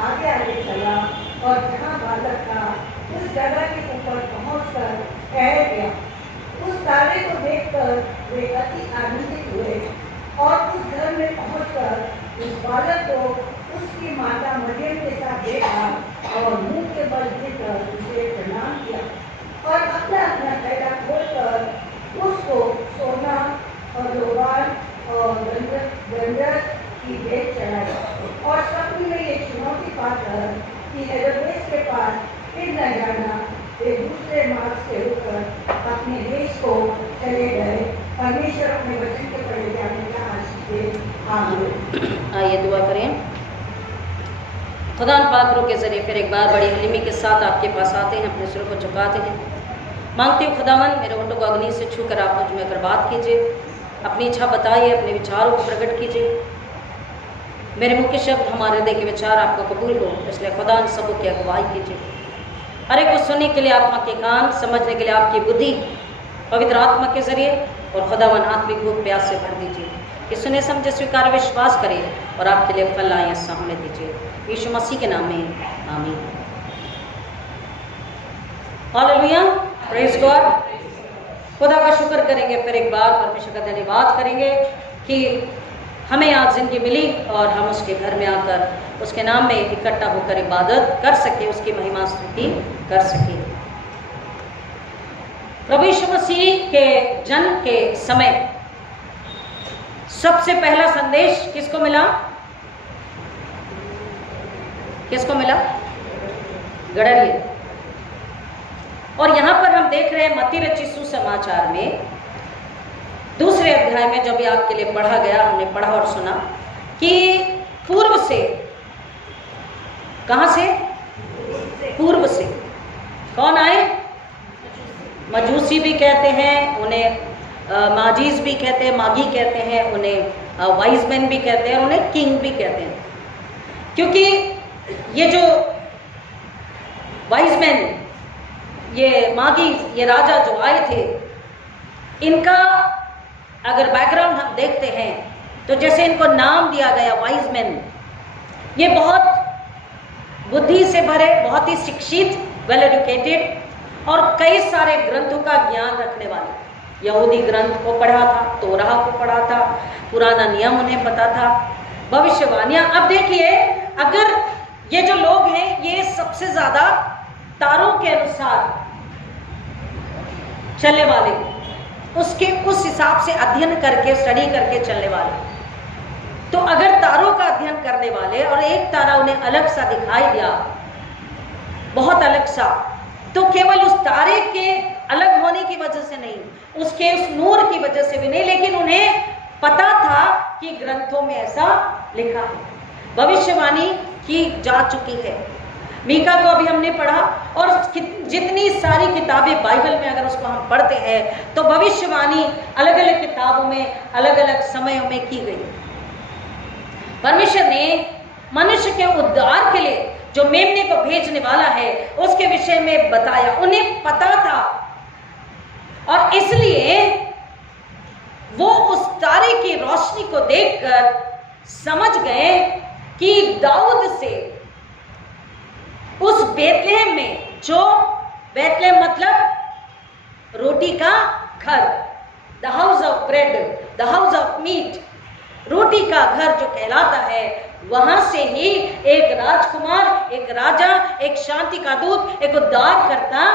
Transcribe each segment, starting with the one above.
आगे आगे चला और जहाँ बालक था उस जगह के ऊपर पहुंचकर ठहर गया। उस तारे को देखकर वे अति आनंदित हुए और उस घर में पहुंचकर उस बालक को उसकी माता मरियम के साथ देखा और मुंह के बल गिरकर उसे प्रणाम किया और अपना अपना थैला खोलकर उसको सोना और लोबान और गंधक की भेंट चढ़ाई और स्वप्न में ये चुनौती पाकर कि हेरोदेस के पास फिर न जाना, वे दूसरे मार्ग से होकर अपने देश को चले गए। परमेश्वर अपने वचन के पढ़े जाने का आशीष दे। आमीन। आइए दुआ करें। खुदा पाक रूह के जरिए फिर एक बार बड़ी हलीमी के साथ आपके पास आते हैं, अपने सिर को झुकाते हैं। मांगते हो खुदावन मेरे होठों को अग्नि से छूकर आप मुझ में अगर बात कीजिए, अपनी इच्छा बताइए, अपने विचारों को प्रकट कीजिए। मेरे मुख्य शब्द हमारे हृदय के विचार आपको कबूल हो, इसलिए खुदा सबों की अगुवाई कीजिए। हर एक को सुनने के लिए आत्मा के कान, समझने के लिए आपकी बुद्धि पवित्र आत्मा के जरिए और खुदावन आत्मिक भूख प्यास से भर दीजिए कि सुने समझे स्वीकार विश्वास करें और आपके लिए फल आए सामने दीजिए। यीशु मसीह के नाम में आमीन। Hallelujah, praise God. खुदा का शुक्र करेंगे, फिर एक बार परमेश्वर का धन्यवाद करेंगे कि हमें आज जिंदगी मिली और हम उसके घर में आकर उसके नाम में इकट्ठा होकर इबादत कर सके, उसकी महिमा स्तुति कर सके। प्रभु यीशु मसीह के जन्म के समय सबसे पहला संदेश किसको मिला? किसको मिला? गड़रिए। और यहां पर हम देख रहे हैं मत्ती रचित सुसमाचार में दूसरे अध्याय में जो भी आपके लिए पढ़ा गया, हमने पढ़ा और सुना कि पूर्व से, कहां से? पूर्व से कौन आए? मजूसी भी कहते हैं उन्हें, माजीज भी कहते हैं, मागी कहते हैं उन्हें, वाइज मैन भी कहते हैं, उन्हें किंग भी कहते हैं। क्योंकि ये जो वाइज मैन, ये मागी, ये राजा जो आए थे, इनका अगर बैकग्राउंड हम देखते हैं तो जैसे इनको नाम दिया गया वाइज मैन, ये बहुत बुद्धि से भरे, बहुत ही शिक्षित, वेल एजुकेटेड और कई सारे ग्रंथों का ज्ञान रखने वाले। यहूदी ग्रंथ को पढ़ा था, तोराह को पढ़ा था, पुराना नियम उन्हें पता था, भविष्यवाणियां। अब देखिए, अगर ये जो लोग हैं ये सबसे ज्यादा तारों के अनुसार चलने वाले, उसके उस हिसाब से अध्ययन करके, स्टडी करके चलने वाले, तो अगर तारों का अध्ययन करने वाले और एक तारा उन्हें अलग सा दिखाई दिया, बहुत अलग सा, तो केवल उस तारे के अलग होने की वजह से नहीं, उसके उस नूर की वजह से भी नहीं, लेकिन उन्हें पता था कि ग्रंथों में ऐसा लिखा है, भविष्यवाणी की जा चुकी है। मीका को अभी हमने पढ़ा और जितनी सारी किताबें बाइबल में अगर उसको हम पढ़ते हैं तो भविष्यवाणी अलग अलग किताबों में अलग अलग समयों में की गई। परमेश्वर ने मनुष्य के उद्धार के लिए जो मेमने को भेजने वाला है उसके विषय में बताया, उन्हें पता था और इसलिए वो उस तारे की रोशनी को देखकर समझ गए कि दाऊद से उस बेतलेहम में, जो बेतलेहम मतलब रोटी का घर, the house of bread, the house of meat, रोटी का घर जो कहलाता है, वहां से ही एक राजकुमार, एक राजा, एक शांति का दूत, एक उद्धार करता,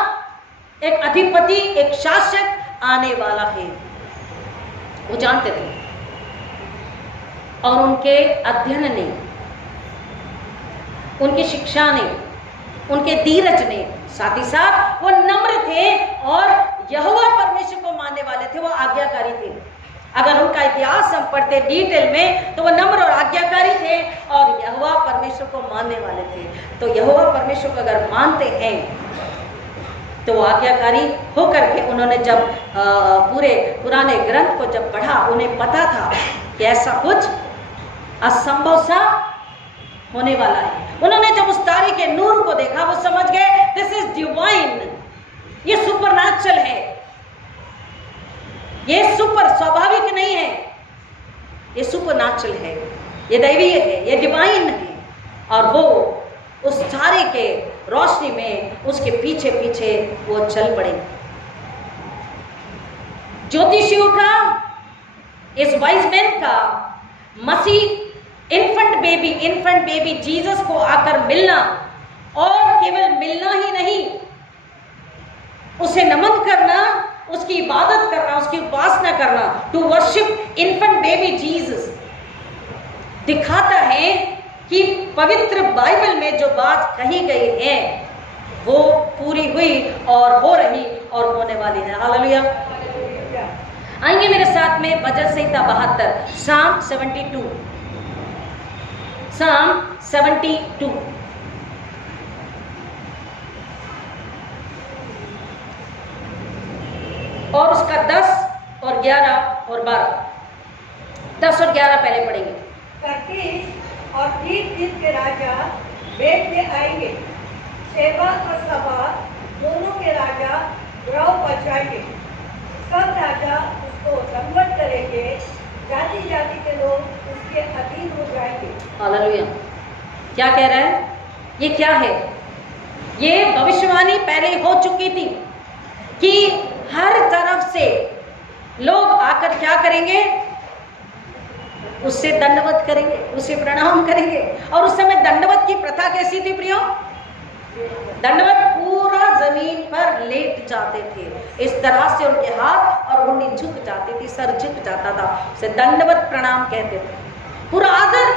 एक अधिपति, एक शासक आने वाला है। वो जानते थे और उनके अध्ययन ने, उनकी शिक्षा ने, उनके धीरज ने, साथ ही साथ वो नम्र थे और यहोवा परमेश्वर को मानने वाले थे, वो आज्ञाकारी थे। अगर उनका इतिहास हम पढ़ते डिटेल में तो वो नम्र और आज्ञाकारी थे और यहोवा परमेश्वर को मानने वाले थे। तो यहोवा परमेश्वर को अगर मानते हैं तो वो आज्ञाकारी होकर के, उन्होंने जब पूरे पुराने ग्रंथ को जब पढ़ा, उन्हें पता था कि ऐसा कुछ असंभव सा होने वाला है। उन्होंने जब उस तारे के नूर को देखा, वो समझ गए दिस इज डिवाइन, ये सुपरनैचुरल है, ये सुपर स्वाभाविक नहीं है, ये सुपरनैचुरल है, ये दैवीय है, ये डिवाइन है। और वो तारे के रोशनी में उसके पीछे पीछे वो चल पड़े। ज्योतिषियों का, इस वाइज मैन का मसीह इन्फेंट बेबी जीसस को आकर मिलना, और केवल मिलना ही नहीं, उसे नमन करना, उसकी इबादत करना, उसकी उपासना करना, to worship infant baby Jesus, दिखाता है कि पवित्र बाइबल में जो बात कही गई है वो पूरी हुई और हो रही और होने वाली है। हालेलुया। आइए मेरे साथ में भजन संहिता 72, साम 72, साम 72 और उसका 10 और 11 और 12, 10 और 11 पहले पढ़ेंगे। कर्कीश और 30 दिन के राजा वेद में आएंगे, सेवा और सभा दोनों के राजा ग्रह पर जाएंगे। सब राजा उसको दंडवत करेंगे, जाति जाति के लोग उसके अधीन हो जाएंगे। हालेलुया। क्या कह रहा है? ये क्या है? ये भविष्यवाणी पहले हो चुकी थी कि हर तरफ से लोग आकर क्या करेंगे? उससे दंडवत करेंगे, उसे प्रणाम करेंगे। और उस समय दंडवत की प्रथा कैसी थी प्रियो? दंडवत पूरा जमीन पर लेट जाते थे, इस तरह से उनके हाथ और उंगली झुक जाती थी, सर झुक जाता था, उसे दंडवत प्रणाम कहते थे। पूरा आदर,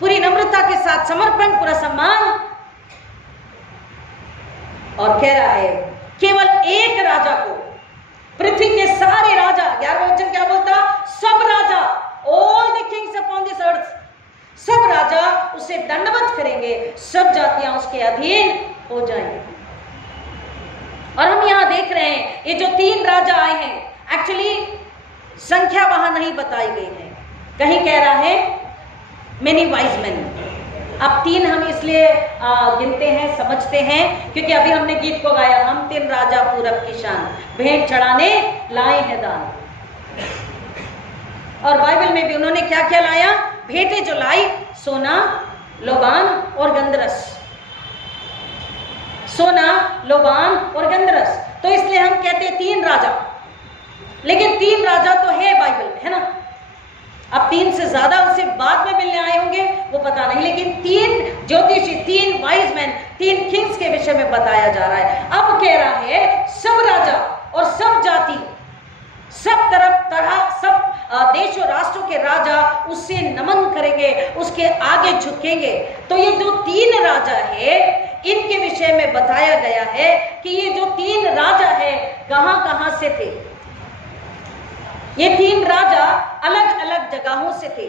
पूरी नम्रता के साथ समर्पण, पूरा सम्मान। और कह रहा है केवल एक राजा को, पृथ्वी के सारे राजा, 11वां वचन क्या बोलता? सब राजा, all the kings upon this earth, सब राजा उसे दंडवत करेंगे, सब जातियां उसके अधीन हो जाएंगे। और हम यहां देख रहे हैं ये जो 3 राजा आए हैं, एक्चुअली संख्या वहां नहीं बताई गई है, कहीं कह रहा है मेनी वाइज मैन। अब 3 हम इसलिए गिनते हैं, समझते हैं, क्योंकि अभी हमने गीत को गाया, हम 3 राजा पूरब की शान, भेंट चढ़ाने लाए हैं दान। और बाइबल में भी उन्होंने क्या क्या लाया? भेंटें जो लाई, सोना, लोबान और गंधरस, सोना, लोबान और गंधरस। तो इसलिए हम कहते हैं 3 राजा, लेकिन 3 राजा तो है बाइबल में, है ना? अब 3 से ज्यादा उसे बाद में मिलने आए होंगे वो पता नहीं, लेकिन 3 ज्योतिषी, 3 वाइज मैन, 3 किंग्स के विषय में बताया जा रहा है। अब कह रहा है सब राजा और सब जाति, सब तरह सब देश और राष्ट्रों के राजा उससे नमन करेंगे, उसके आगे झुकेंगे। तो ये जो 3 राजा है, इनके विषय में बताया गया है कि ये जो 3 राजा है कहां कहां से थे। ये 3 राजा अलग अलग जगहों से थे।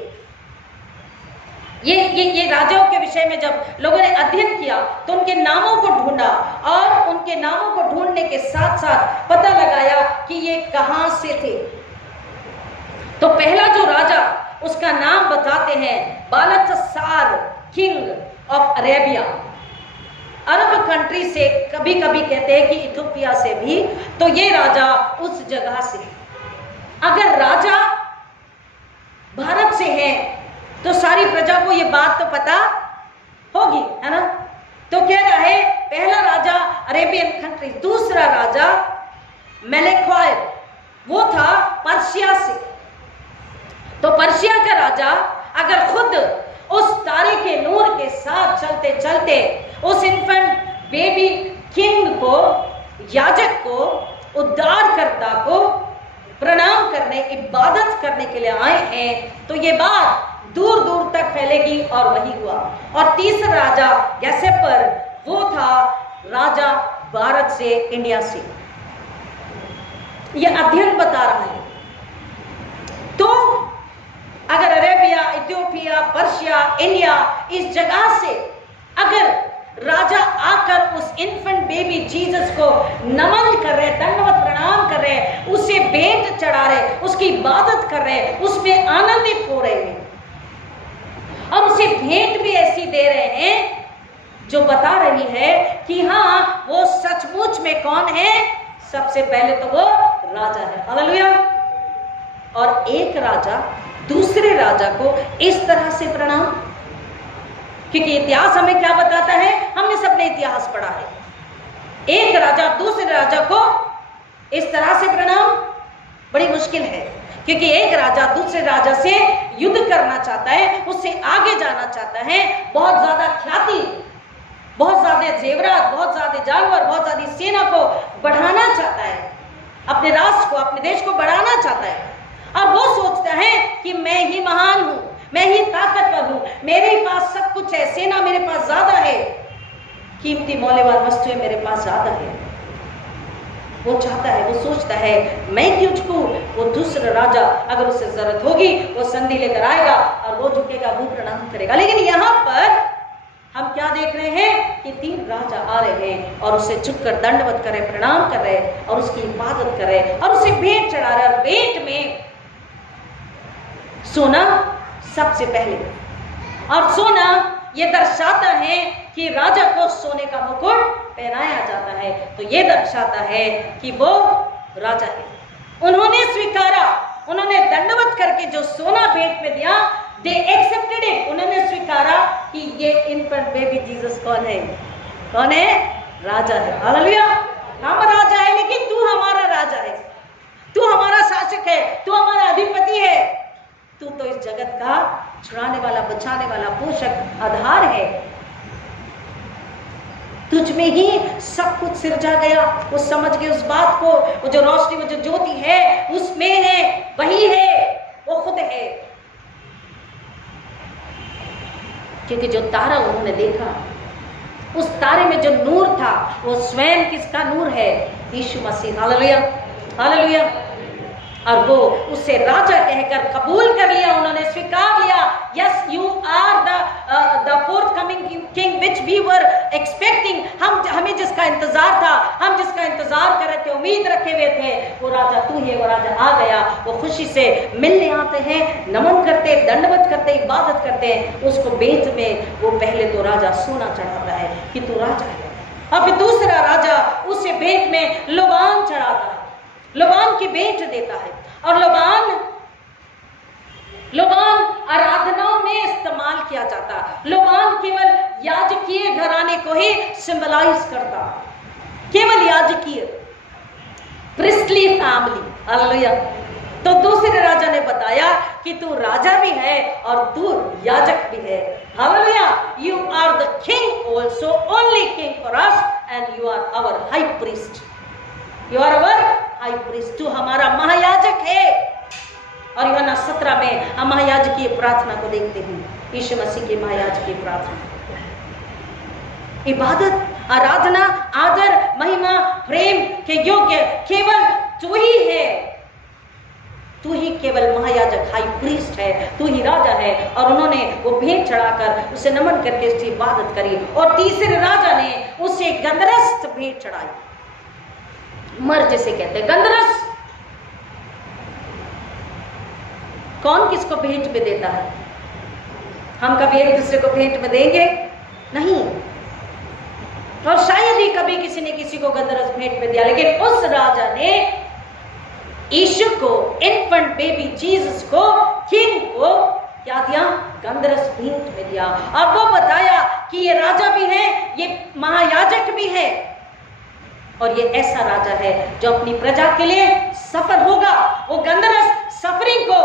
ये राजाओं के विषय में जब लोगों ने अध्ययन किया तो उनके नामों को ढूंढा, और उनके नामों को ढूंढने के साथ साथ पता लगाया कि ये कहां से थे। तो पहला जो राजा, उसका नाम बताते हैं Balthasar, king of Arabia. Arab country से, कभी कभी कहते हैं कि इथियोपिया से भी, तो ये राजा उस जगह से। अगर राजा भारत से है तो सारी प्रजा को ये बात तो पता होगी, है ना? तो कह रहा है पहला राजा अरेबियन कंट्री, दूसरा राजा मेलेख्वायर, वो था पर्शिया से। तो पर्शिया का राजा अगर खुद उस तारे के नूर के साथ चलते चलते उस इन्फेंट बेबी किंग को, याजक को, उद्धारकर्ता को प्रणाम करने, इबादत करने के लिए आए हैं, तो ये बात दूर दूर तक फैलेगी। और वही हुआ। और तीसरा राजा गैसेपर, वो था राजा भारत से, इंडिया से। यह अध्ययन बता रहा है। तो अगर अरेबिया, इथियोपिया, पर्शिया, इंडिया, इस जगह से अगर राजा आकर उस इन्फेंट बेबी जीसस को नमन कर रहे, दंडवत प्रणाम कर रहे, उसे भेंट चढ़ा रहे, उसकी इबादत कर रहे, उसमें आनंदित हो रहे हैं, और उसे भेंट भी ऐसी दे रहे हैं जो बता रही है कि हाँ, वो सचमुच में कौन है? सबसे पहले तो वो राजा है। हालेलुया। और एक राजा दूसरे राजा को इस तरह से प्रणाम, क्योंकि इतिहास हमें क्या बताता है, हमने सबने इतिहास पढ़ा है। एक राजा दूसरे राजा को इस तरह से प्रणाम, बड़ी मुश्किल है, क्योंकि एक राजा दूसरे राजा से युद्ध करना चाहता है, उससे आगे जाना चाहता है, बहुत ज्यादा ख्याति, बहुत ज्यादा जेवरात, बहुत ज्यादा जानवर, बहुत ज्यादा सेना को बढ़ाना चाहता है, अपने राष्ट्र को, अपने देश को बढ़ाना चाहता है। और वो सोचता है कि मैं ही महान हूं, मैं ही ताकतवर हूं, मेरे पास सब कुछ है, सेना मेरे पास ज्यादा है, कीमती मौल्यवान वस्तुएं मेरे पास ज्यादा है। वो चाहता है, वो सोचता है मैं क्यों झुकूं, वो दूसरा राजा अगर उसे जरूरत होगी वो संधि लेकर आएगा और वो झुकेगा, वो प्रणाम करेगा। लेकिन यहाँ पर हम क्या देख रहे हैं कि 3 राजा आ रहे हैं और उसे झुककर दंडवत कर रहे, प्रणाम कर रहे और उसकी इबादत कर रहे और उसे भेंट चढ़ा रहे। और भेंट में सोना सबसे पहले, और सोना ये दर्शाता है कि राजा को सोने का मुकुट पहनाया जाता है, तो ये दर्शाता है कि वो राजा है। उन्होंने स्वीकारा, उन्होंने दंडवत करके जो सोना भेंट में दिया, दे एक्सेप्टेड इट, उन्होंने स्वीकारा कि ये इन्फेंट बेबी जीसस कौन है, कौन है, राजा है। हालेलुया, हम राजा है, लेकिन तू हमारा राजा है, तू हमारा शासक है, तू हमारा अधिपति है, तू तो इस जगत का छुड़ाने वाला, बचाने वाला, पोषक, आधार है, तुझ में ही सब कुछ सिरजा गया। वो समझ गए उस बात को, वो जो रोशनी, वो जो ज्योति है उसमें है, वही है, वो खुद है। क्योंकि जो तारा उन्होंने देखा, उस तारे में जो नूर था, वो स्वयं किसका नूर है, यीशु मसीह। Hallelujah, hallelujah. और वो उसे राजा कहकर कबूल कर लिया, उन्होंने स्वीकार लिया, yes you are the fourth coming king which we were expecting. हमें जिसका इंतजार था, हम जिसका इंतजार कर रहे थे, उम्मीद रखे हुए थे, वो राजा तू ही है, वो राजा आ गया। वो खुशी से मिलने आते हैं, नमन करते, दंडवत करते, इबादत करते हैं। उसको बेंत में वो पहले तो राजा सोना चढ़ाता है कि तू राजा है, और फिर दूसरा राजा उसे बेंत में लोबान चढ़ाता है, लोबान की भेंट देता है। और लोबान आराधनाओं में इस्तेमाल किया जाता। लोबान केवल याजकीय घराने को ही सिंबलाइज करता, केवल याजकीय, प्रिस्टली फैमिली। हालेलुया। तो दूसरे राजा ने बताया कि तू राजा भी है और तू याजक भी है। Hallelujah. You are the king also, only king for us, and you are our high priest. You are our high priest, तू हमारा महायाजक है। और यूहन्ना 17 में हम महायाजकीय प्रार्थना को देखते हैं, यीशु मसीह की महायाजकीय प्रार्थना। इबादत, आराधना, आदर, महिमा, प्रेम के योग्य केवल तू ही है, तू ही केवल महायाजक, हाई प्रीस्ट है, तू ही राजा है। और उन्होंने वो भेंट चढ़ाकर उसे नमन करके उसकी इबादत करी। और तीसरे राजा ने उसे गंधरस भेंट चढ़ाई, मर जिसे कहते हैं, गंधरस। कौन किसको भेंट में देता है? हम कभी एक दूसरे को भेंट में देंगे नहीं, और शायद ही कभी किसी ने किसी को गंधरस भेंट में दिया। लेकिन उस राजा ने यीशु को, इन्फेंट बेबी जीसस को, किंग को क्या दिया? गंधरस भेंट में दिया। और वो बताया कि ये राजा भी है, ये महायाजक भी है, और ये ऐसा राजा है जो अपनी प्रजा के लिए सफर होगा। वो गंधरस सफरिंग को,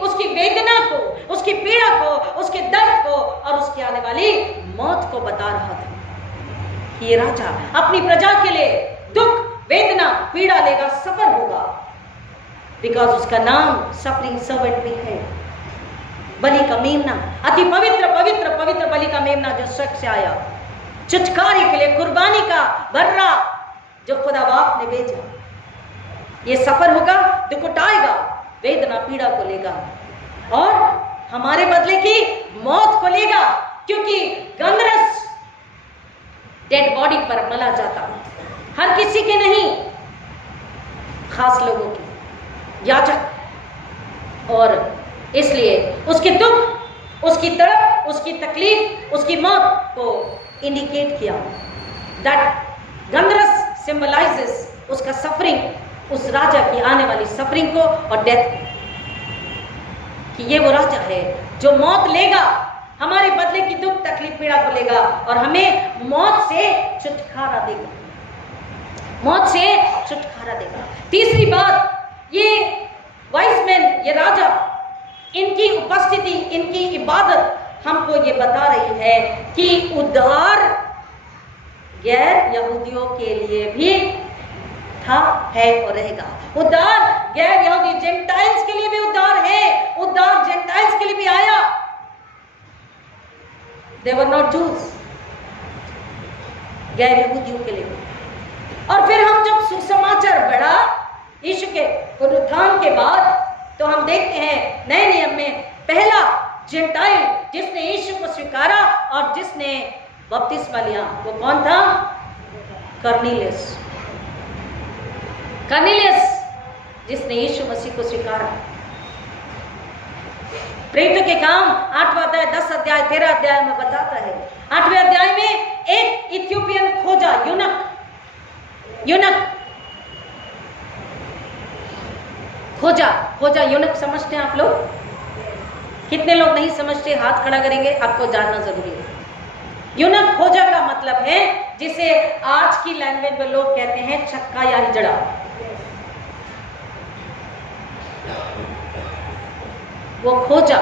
उसकी वेदना को, उसकी पीड़ा को, उसके दर्द को और उसकी आने वाली मौत को बता रहा था। ये राजा अपनी प्रजा के लिए दुख, वेदना, पीड़ा लेगा, सफर होगा, बिकॉज उसका नाम सफरिंग सर्वेंट भी है। बलि का मेमना, अति पवित्र पवित्र पवित्र बलि का मेमना जो स्वर्ग से आया, छुटकारे के लिए कुर्बानी का बर्रा जो खुदा बाप ने भेजा। ये सफर होगा, दुख उठाएगा, वेदना पीड़ा को लेगा और हमारे बदले की मौत को लेगा, क्योंकि गंधरस डेड बॉडी पर मला जाता, हर किसी के नहीं, खास लोगों की, याजक। और इसलिए उसके दुख, उसकी तड़प, उसकी तकलीफ, उसकी मौत को इंडिकेट किया। दैट गंधरस सिंबलाइजेस उसका सफरिंग, उस राजा की आने वाली सफरिंग को और डेथ, कि ये वो राजा है जो मौत लेगा, हमारे बदले की दुख तकलीफ पीड़ा को लेगा और हमें मौत से छुटकारा देगा, मौत से छुटकारा देगा। तीसरी बात, ये वाइस मैन, ये राजा, इनकी उपस्थिति, इनकी इबादत हमको ये बता रही है कि उद्धार गैर यहूदियों के लिए भी था, है और रहेगा। उद्धार गैर यहूदी जेंटाइल्स के लिए भी उद्धार है, उद्धार जेंटाइल्स के लिए भी आया। They were not Jews, गैर यहूदियों के लिए। और फिर हम जब सुसमाचार बढ़ा यीशु के पुनरुत्थान के बाद, तो हम देखते हैं नए नियम में पहला जेंटाइल जिसने यीशु को स्वीकारा और जिसने बपतिस्मा लिया, वो कौन था? कर्नेलियस। कर्नेलियस जिसने यीशु मसीह को स्वीकारा। प्रेरितों के काम 8वां अध्याय, 10 अध्याय, 13 अध्याय में बताता है। 8वें अध्याय में एक इथियोपियन खोजा, यूनक खोजा यूनक समझते हैं आप लोग? कितने लोग नहीं समझते? हाथ खड़ा करेंगे, आपको जानना जरूरी है। यूनक खोजा का मतलब है जिसे आज की लैंग्वेज में लोग कहते हैं छक्का या हिजड़ा। वो खोजा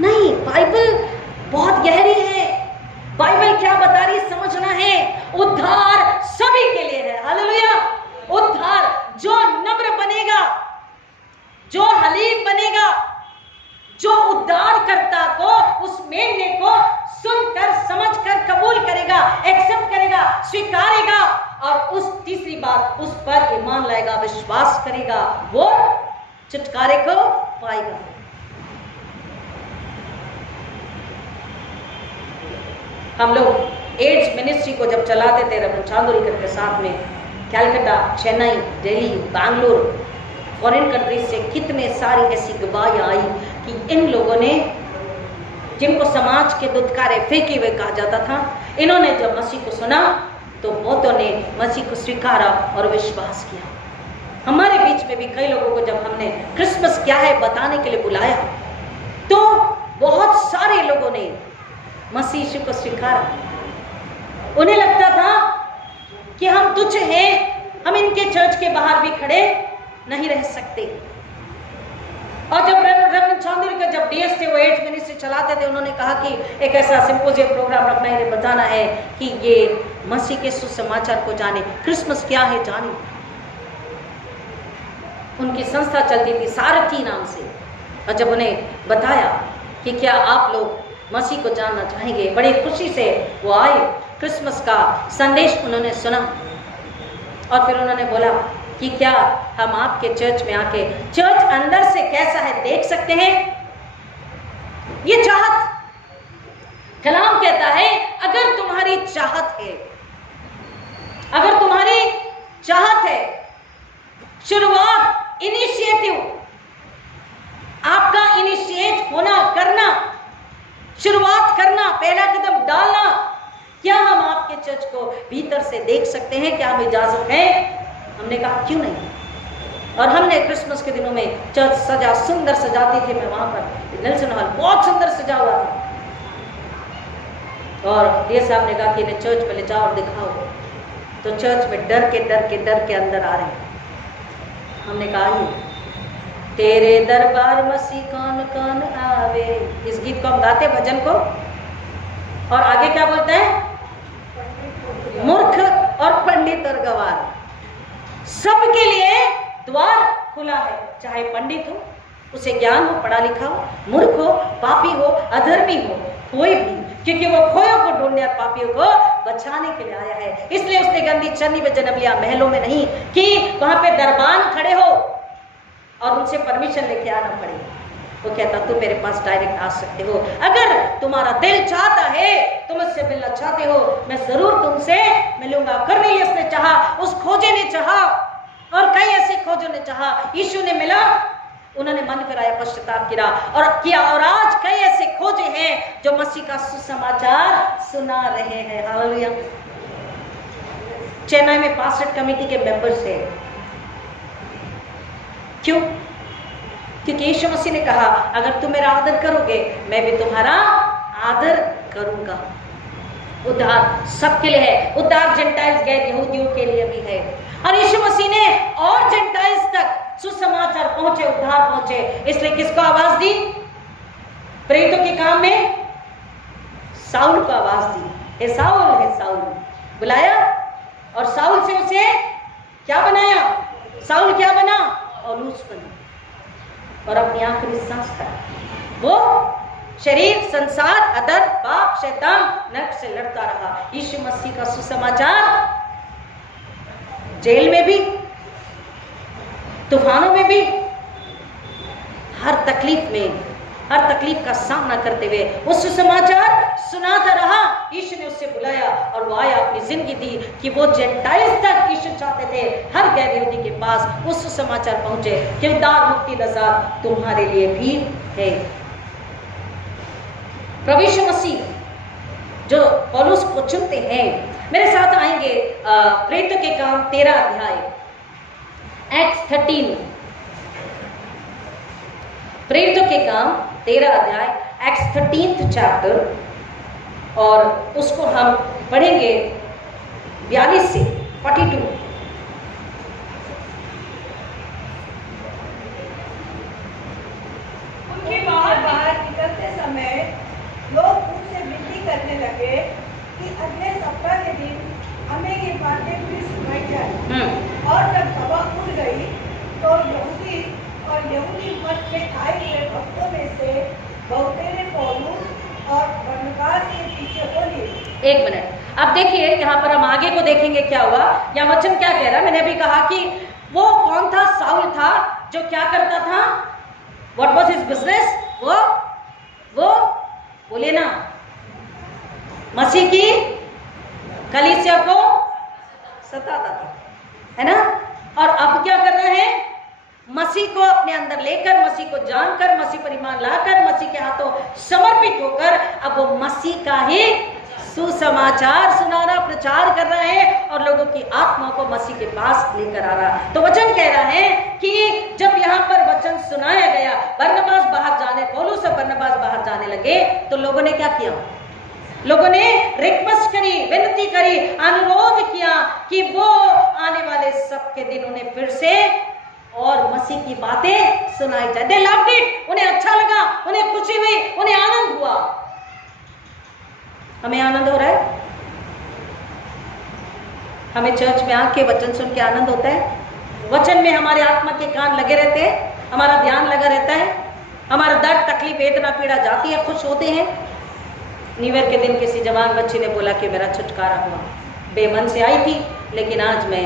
नहीं, बाइबल बहुत गहरी है। बाइबल क्या बता रही समझना है। उद्धार सभी के लिए है, हालेलुया। उद्धार जो नम्र बनेगा, जो हलीम बनेगा, जो उद्धारकर्ता को, उस मेमने को सुनकर, समझकर कबूल करेगा, एक्सेप्ट करेगा, स्वीकारेगा और उस तीसरी बात, उस पर ईमान लाएगा, विश्वास करेगा, वो छुटकारे को पाएगा। हम लोग एड्स मिनिस्ट्री को जब चलाते थे रमन चांदोरीकर के साथ में, कलकत्ता, चेन्नई, दिल्ली, बैंगलोर, फॉरेन कंट्रीज से कितने सारी ऐसी गवाहियां आई कि इन लोगों ने, जिनको समाज के दुत्कारे फेंके हुए कहा जाता था, इन्होंने जब मसीह को सुना तो बहुतों ने मसीह को स्वीकारा और विश्वास किया। हमारे बीच में भी कई लोगों को जब हमने क्रिसमस क्या है बताने के लिए बुलाया, तो बहुत सारे लोगों ने मसीह यीशु को स्वीकारा। उन्हें लगता था कि हम तुच्छ हैं, हम इनके चर्च के बाहर भी खड़े नहीं रह सकते। और जब रेवरेंड चांदोरीकर जब डीएस थे, वो एड्स मिनिस्ट्री चलाते थे, उन्होंने कहा कि एक ऐसा सिंपोजियम प्रोग्राम रखना है, इन्हें बताना है कि ये मसीह के सुसमाचार को जाने, क्रिसमस क्या है जाने। उनकी संस्था चलती थी सारथी नाम से, और जब उन्हें बताया कि क्या आप लोग मसीह को जानना चाहेंगे, बड़ी खुशी से वो आए। क्रिसमस का संदेश उन्होंने सुना और फिर उन्होंने बोला कि क्या हम आपके चर्च में आके चर्च अंदर से कैसा है देख सकते हैं। ये चाहत, कलाम कहता है अगर तुम्हारी चाहत है, अगर तुम्हारी चाहत है, शुरुआत, इनिशिएटिव, आपका इनिशिएट होना, करना, शुरुआत करना, पहला कदम डालना, क्या हम आपके चर्च को भीतर से देख सकते हैं? क्या हम इजाजत है? हमने कहा क्यों नहीं। और हमने क्रिसमस के दिनों में चर्च सजा, सुंदर सजाती थी। मैं वहां पर नेल्सन हॉल बहुत सुंदर सजा हुआ था, और डीएस साहब ने कहा कि इन्हें चर्च में ले जाओ और दिखाओ। तो चर्च में डर के अंदर आ रहे हैं। हमने कहा ये तेरे दरबार मसीह कौन कौन आवे, इस गीत को हम गाते भजन को, और आगे क्या बोलते हैं? मूर्ख और पंडित और गवार, सबके लिए द्वार खुला है। चाहे पंडित हो, उसे ज्ञान हो, पढ़ा लिखा हो, मूर्ख हो, पापी हो, अधर्मी हो, कोई भी, क्योंकि वो खोयों को ढूंढने और पापियों को बचाने के लिए आया है। इसलिए उसने गंदी चन्नी में जन्म लिया, महलों में नहीं, कि वहां पे दरबान खड़े हो और उनसे परमिशन लेके आना पड़े। वो कहता तुम मेरे पास डायरेक्ट आ सकते हो, अगर तुम्हारा दिल चाहता है, तुम मुझसे मिलना चाहते हो, मैं जरूर तुमसे मिलूंगा। कर्नेलियस ने चाहा, उस खोजे ने चाहा, और कई ऐसे खोजों ने चाहा। यीशु ने मिला, उन्होंने मन फिराया, पश्चाताप किया, और आज कई ऐसे खोजे हैं जो मसीह का सुसमाचार सुना रहे हैं। हालेलुया। चेन्नई में पास्टर कमेटी के मेंबर्स हैं। क्यों? क्योंकि यीशु मसीह ने कहा अगर तुम मेरा आदर करोगे मैं भी तुम्हारा आदर करूंगा। उद्धार सबके लिए है, उद्धार जेंटाइल्स गैर यहूदियों के लिए भी है। और यीशु मसीह ने और जेंटाइल्स तक सुसमाचार पहुंचे, उद्धार पहुंचे, इसलिए किसको आवाज दी? प्रेरितों के काम में साउल को आवाज दी, हे साउल बुलाया, और साउल से उसे क्या बनाया? साउल क्या बना? पौलुस बना। और अपनी आखिरी सांस तक वो शरीर, संसार, अदर, पाप, शैतान, नरक से लड़ता रहा। यीशु मसीह का सुसमाचार जेल में भी, तूफानों में भी, हर तकलीफ में, हर तकलीफ का सामना करते हुए वो सुसमाचार सुनाता रहा। यीशु ने उससे बुलाया और वो आया, अपनी जिंदगी दी कि वो जेंटाइल्स तक यीशु चाहते थे हर गैर यहूदी के पास वो सुसमाचार पहुंचे कि उद्धार, मुक्ति, नजात तुम्हारे लिए भी है। प्रभु यीशु मसीह जो पौलुस को चुनते हैं, मेरे साथ आएंगे प्रेरितों के काम 13 अध्याय, एक्ट्स 13, प्रेरितों के काम 13 अध्याय, एक्ट्स 13th चैप्टर, और उसको हम पढ़ेंगे 42 से 42। उनके बाहर निकलते समय लोग उनसे विनती करने लगे कि अगले सप्ताह के दिन हमें ये बातें फिर सुनाई जाए। और जब सभा उठ गई तो यहूदी और यहूदी मत में आए हुए भक्तों में से बहुतेरे पौलुस और बरनबास के पीछे हो लिए। एक मिनट, अब देखिए यहाँ पर हम आगे को देखेंगे क्या हुआ। यहाँ वचन क्या कह रहा है? मैंने अभी कहा कि वो कौन था? साउल था, जो क्या करता था? What was his business? वो बोलिए ना, मसीह की कलीसिया को सताता था, है ना? और अब क्या कर रहा है? मसीह को अपने अंदर लेकर, मसीह को जानकर, मसीह पर ईमान लाकर, मसीह के हाथों समर्पित होकर अब वो मसीह का ही सुसमाचार सुनाना, प्रचार कर रहा है और लोगों की आत्माओं को मसीह के पास लेकर आ रहा है। तो वचन कह रहा है कि जब यहाँ पर वचन सुनाया गया, बरनबास बाहर जाने, पौलुस और बरनबास बाहर जाने लगे, तो लोगों ने क्या किया? लोगों ने रिक्वेस्ट करी, विनती करी, अनुरोध किया कि वो आने वाले सबके दिन उन्हें फिर से और मसीह की बातें सुनाई जाए। They loved it, उन्हें अच्छा लगा, उन्हें खुशी हुई, उन्हें आनंद हुआ। हमें आनंद हो रहा है? हमें चर्च में आके वचन सुन के आनंद होता है? वचन में हमारे आत्मा के कान लगे रहते हैं, हमारा ध्यान लगा रहता है, हमारा दर्द, तकलीफ, वेदना, पीड़ा जाती है, खुश होते हैं। न्यू ईयर के दिन किसी जवान बच्ची ने बोला कि मेरा छुटकारा हुआ, बेमन से आई थी लेकिन आज मैं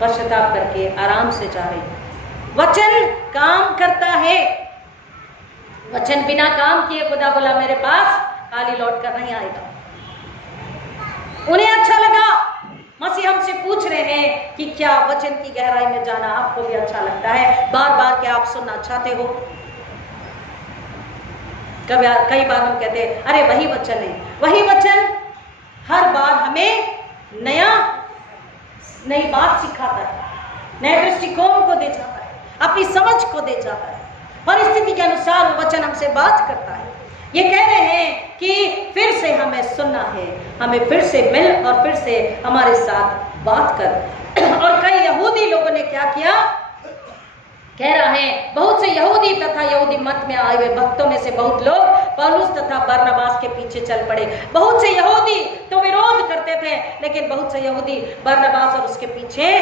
पश्चाताप करके आराम से जा रही हूं। वचन काम करता है। वचन बिना काम किए खुदा बोला मेरे पास खाली लौट कर नहीं आएगा। उन्हें अच्छा लगा। मसीह हमसे पूछ रहे हैं कि क्या वचन की गहराई में जाना आपको भी अच्छा लगता है? बार बार क्या आप सुनना चाहते हो? कई बार हम कहते हैं अरे वही वचन है, वही वचन हर बार हमें नई बात सिखाता है, नए दृष्टिकोण को दे जाता है, अपनी समझ को दे जाता है, परिस्थिति के अनुसार वचन हमसे बात करता है। ये कह रहे हैं कि फिर से हमें सुनना है, हमें फिर से मिल और फिर से हमारे साथ बात कर। और कई यहूदी लोगों ने क्या किया? कह रहा है बहुत से यहूदी तथा यहूदी मत में आए हुए भक्तों में से बहुत लोग पौलुस तथा बरनबास के पीछे चल पड़े। बहुत से यहूदी तो विरोध करते थे, लेकिन बहुत से यहूदी बरनबास और उसके पीछे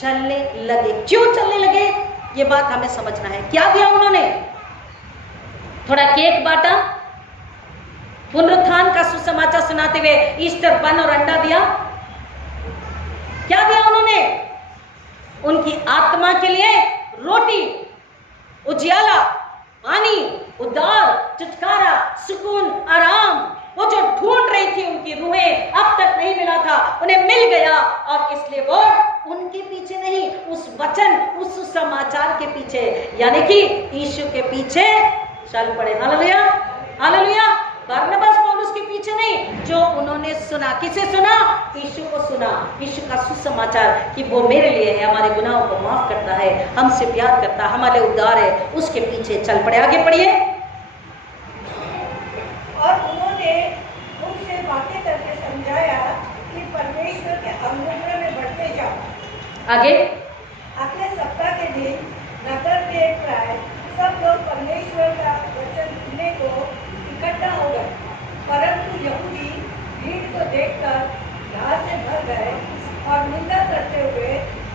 चलने लगे। क्यों चलने लगे? ये बात हमें समझना है। क्या दिया उन्होंने? थोड़ा केक बांटा, पुनरुत्थान का सुसमाचार सुनाते हुए ईस्टर बन और अंडा दिया। क्या दिया उन्होंने? उनकी आत्मा के लिए रोटी, उजियाला, पानी, उद्धार, छुटकारा, सुकून, आराम। वो जो ढूंढ रही थी उनकी रूहें, अब तक नहीं मिला था, उन्हें मिल गया और इसलिए वो उनके पीछे नहीं, उस वचन, उस सुसमाचार के पीछे, यानी कि यीशु के पीछे चल पड़े। Hallelujah, hallelujah. बरनबास पौलुस के पीछे नहीं, जो उन्होंने सुना। किसे सुना? यीशु को सुना। यीशु का सुसमाचार कि वो मेरे लिए है, हमारे गुनाहों को माफ करता है, हमसे प्यार करता है, हमारे उद्धार है, उसके पीछे चल पड़े। आगे पढ़िए। और उन्होंने उनसे बातें करके समझाया कि परमेश्वर के अनुग्रह में बढ़ते जाओ। आगे। अगले सप्ताह के दिन नगर के प्राय सब लोग परमेश्वर का वचन सुनने को इकट्ठा हो गए, परंतु यहूदी भीड़ को देखकर घास से भर गए और निंदा करते हुए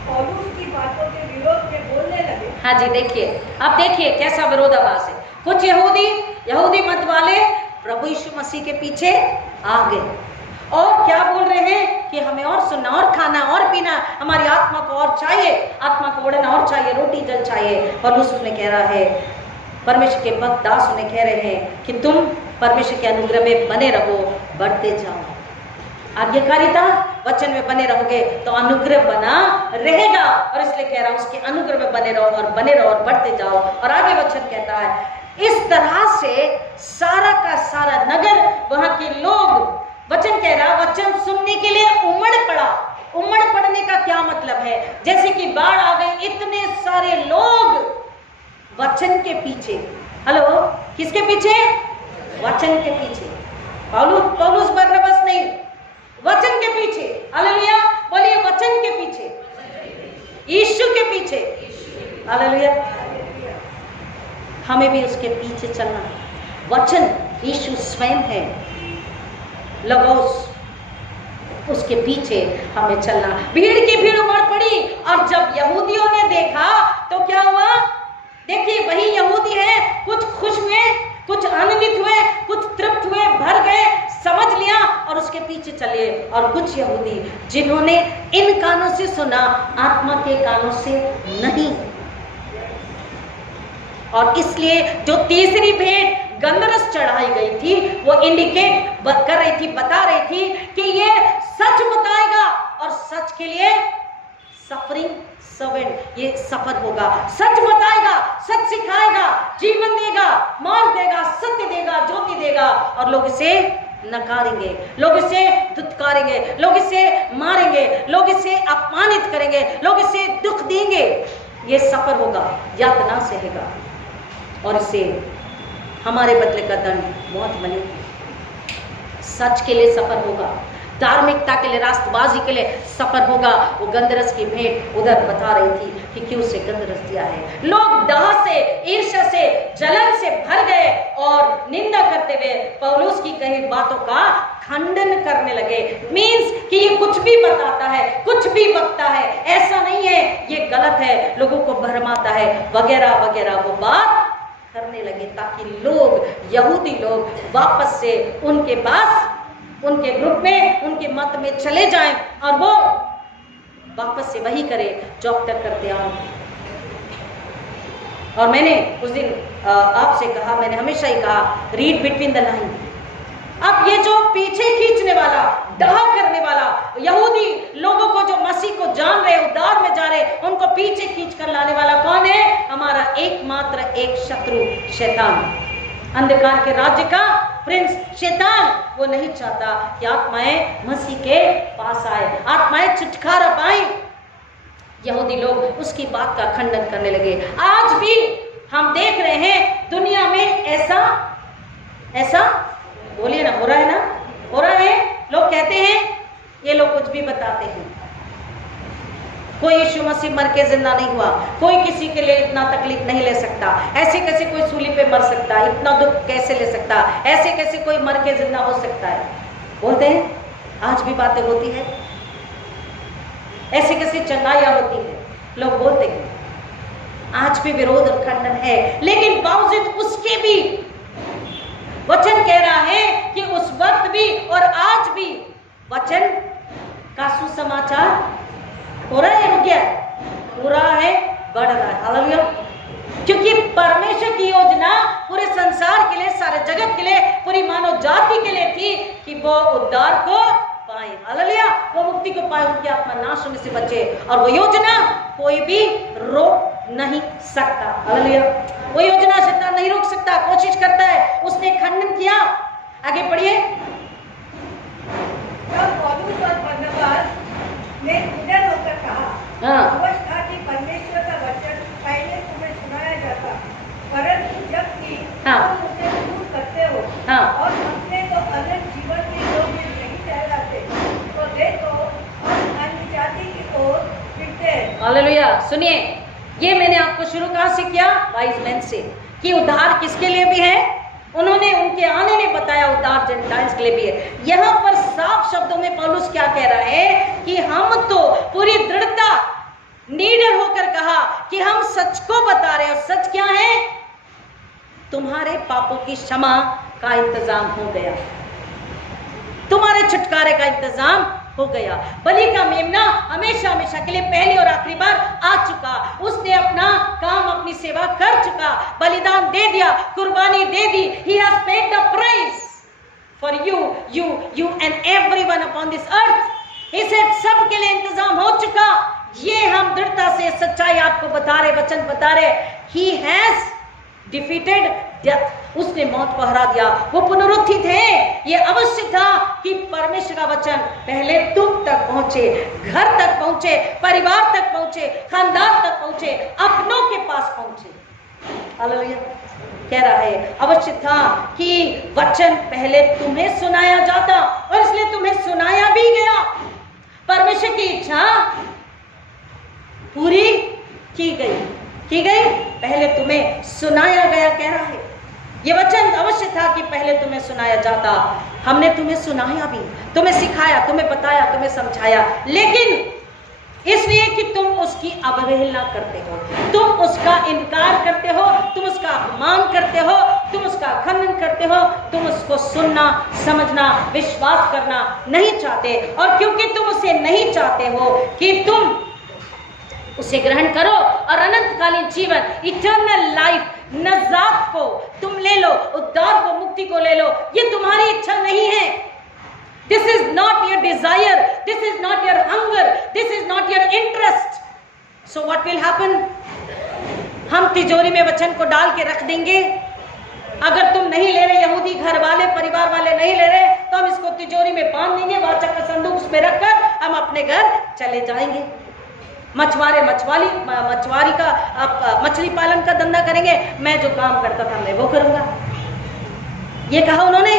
पौलुस की बातों के विरोध में बोलने लगे। हाँ जी, देखिए, अब देखिए कैसा विरोधाभास है। कुछ यहूदी मत वाले प्रभु यीशु मसीह के पीछे आ गए और क्या बोल रहे हैं कि हमें और सुनना और खाना और पीना, हमारी आत्मा को और चाहिए, आत्मा को ओढ़ना और चाहिए, रोटी जल चाहिए। और उसमें कह रहा है, परमेश्वर के भक्त दास उन्हें कह रहे हैं कि तुम परमेश्वर के अनुग्रह में बने रहो, बढ़ते जाओ। आज्ञाकारिता वचन में बने रहोगे तो अनुग्रह बना रहेगा, और इसलिए कह रहा हूं उसके अनुग्रह में बने रहो और बढ़ते जाओ। और आगे वचन कहता है, इस तरह से सारा का सारा नगर, वहां के लोग, वचन कह रहा, वचन सुनने के लिए उमड़ पड़ा। उमड़ पड़ने का क्या मतलब है? जैसे कि बाढ़ आ गई, इतने सारे लोग वचन के पीछे। हेलो, किसके पीछे? वचन के पीछे। पौलुस बरनबास नहीं, वचन के पीछे। हालेलुया, बोलिए वचन के पीछे, यीशु के पीछे। हालेलुया, हमें भी उसके पीछे चलना है। वचन यीशु स्वयं है, लगोस, उसके पीछे हमें चलना। भीड़ की भीड़ उमड़ पड़ी, और जब यहूदियों ने देखा तो क्या हुआ? देखिए, वही यहूदी है, कुछ खुश हुए, कुछ आनंदित हुए, कुछ तृप्त हुए, भर गए, समझ लिया और उसके पीछे चले। और कुछ यहूदी जिन्होंने इन कानों से सुना, आत्मा के कानों से नहीं। और इसलिए जो तीसरी भेंट गंधरस चढ़ाई गई थी, वो इंडिकेट कर रही थी, बता रही थी कि ये सच बताएगा, और सच के लिए सफरिंग सर्वेंट, ये सफर होगा। सच बताएगा, सच सिखाएगा, जीवन देगा, मार्ग देगा, सत्य देगा, ज्योति देगा, और लोग इसे नकारेंगे, लोग इसे धुतकारेंगे, लोग इसे मारेंगे, लोग इसे अपमानित करेंगे, लोग इसे दुख देंगे। ये सफर होगा, यातना सहेगा, और इसे हमारे बदले का दंड मौत बनेगी। सच के लिए सफर होगा, धार्मिकता के लिए, राष्ट्रबाजी के लिए सफर होगा। वो गंधरस की भेंट उधर बता रही थी कि क्यों से गंधरस दिया है। लोग दाह से, ईर्ष्या से, जलन से भर गए और निंदा करते हुए पौलुस की कही बातों का खंडन करने लगे। मीन्स कि ये कुछ भी बताता है, कुछ भी बकता है, ऐसा नहीं है, ये गलत है, लोगों को भरमाता है, वगैरह वगैरह वो बात करने लगे, ताकि लोग, यहूदी लोग वापस से उनके पास, उनके ग्रुप में, उनके मत में चले जाएं, और वो वापस से वही करें जो अब तक करते आओ। और मैंने उस दिन आपसे कहा, मैंने हमेशा ही कहा, रीड बिटवीन द लाइन। अब ये जो पीछे खींचने वाला, डाह करने वाला, यहूदी लोगों को जो मसीह को जान रहे, उद्धार में जा रहे, उनको पीछे खींच कर लाने वाला कौन है? हमारा एकमात्र एक शत्रु, शैतान, अंधकार के राज्य का प्रिंस शैतान। वो नहीं चाहता कि आत्माएं मसीह के पास आए, आत्माएं छुटकारा पाए। यहूदी लोग उसकी बात का खंडन करने लगे। आज भी हम देख रहे हैं दुनिया में ऐसा बोलिए ना, हो रहा है ना, हो रहा है। लोग कहते हैं, ये लोग कुछ भी बताते हैं, कोई यीशु मसीह मर के जिंदा नहीं हुआ, कोई किसी के लिए इतना तकलीफ नहीं ले सकता, ऐसे कैसे कोई सूली पे मर सकता है, इतना दुख कैसे ले सकता, ऐसे कैसे कोई मर के जिंदा हो सकता है, बोलते हैं। आज भी बातें होती है, ऐसे कैसे चंगाइयां होती है, लोग बोलते हैं। आज भी विरोध और खंडन है, लेकिन बावजूद उसके भी वचन कह रहा है कि उस वक्त भी और आज भी वचन का सुसमाचार हो रहा है, रुक गया है, हो रहा है, बढ़ रहा है। हालेलुया, क्योंकि परमेश्वर की योजना पूरे संसार के लिए, सारे जगत के लिए, पूरी मानव जाति के लिए थी कि वो उद्धार को पाए। हालेलुया, वो मुक्ति को पाए, उनकी आत्मा नाश होने से बचे, और वो योजना कोई भी रोक नहीं सकता। हालेलुया, वो योजना शैतान नहीं रोक सकता, कोशिश करता है, उसने खंडन किया। आगे पढ़िए। सुनिए, ये मैंने आपको शुरू कहां से किया? वाइज मैन से, कि उद्धार किसके लिए भी है? उन्होंने, उनके आने ने बताया उद्धार जेंटाइल्स के लिए भी है। यहां पर साफ शब्दों में पौलुस क्या कह रहा है कि हम तो पूरी दृढ़ता, निडर होकर कहा कि हम सच को बता रहे हैं। और सच क्या है? तुम्हारे पापों की क्षमा का इंतजाम हो गया, तुम्हारे छुटकारे का इंतजाम हो गया। बलि का मेमना हमेशा हमेशा के लिए पहली और आखिरी बार आ चुका। उसने अपना काम, अपनी सेवा कर चुका, बलिदान दे दिया, कुर्बानी दे दी। He has paid the price for you and everyone upon this earth. He said सबके लिए इंतजाम हो चुका। ये हम दृढ़ता से सच्चाई आपको बता रहे, वचन बता रहे। He has defeated death. उसने मौत को हरा दिया, वो पुनरुत्थित है। ये अवश्य था कि परमेश्वर का वचन पहले तुम तक पहुंचे, घर तक पहुंचे, परिवार तक पहुंचे, खानदान तक पहुंचे, अपनों के पास पहुंचे। हालेलुया। कह रहा है अवश्य था कि वचन पहले तुम्हें सुनाया जाता, और इसलिए तुम्हें सुनाया भी गया। परमेश्वर की इच्छा पूरी की गई, पहले तुम्हें सुनाया गया। कह रहा है ये वचन अवश्य था कि पहले तुम्हें सुनाया जाता। हमने तुम्हें सुनाया भी, तुम्हें सिखाया, तुम्हें बताया, तुम्हें समझाया, लेकिन इसलिए कि तुम उसकी अवहेलना करते हो, तुम उसका इनकार करते हो, तुम उसका अपमान करते हो, तुम उसका खंडन करते हो, तुम उसको सुनना, समझना, विश्वास करना नहीं चाहते। और क्योंकि तुम उसे नहीं चाहते हो कि तुम उसे ग्रहण करो और अनंतकालीन जीवन, इटर्नल लाइफ, नजात को तुम ले लो, उद्धार को, मुक्ति को ले लो, ये तुम्हारी इच्छा नहीं है। This is not your desire, this is not your hunger, this is not your interest. So what will happen? हम तिजोरी में वचन को डाल के रख देंगे। अगर तुम नहीं ले रहे, यहूदी घर वाले, परिवार वाले नहीं ले रहे, तो हम इसको तिजोरी में बांध देंगे, वाचा का संदूक उसमें रखकर हम अपने घर चले जाएंगे। मछुआरे मछुआरी का मछली पालन का धंधा करेंगे, मैं जो काम करता था मैं वो करूंगा। ये कहा उन्होंने।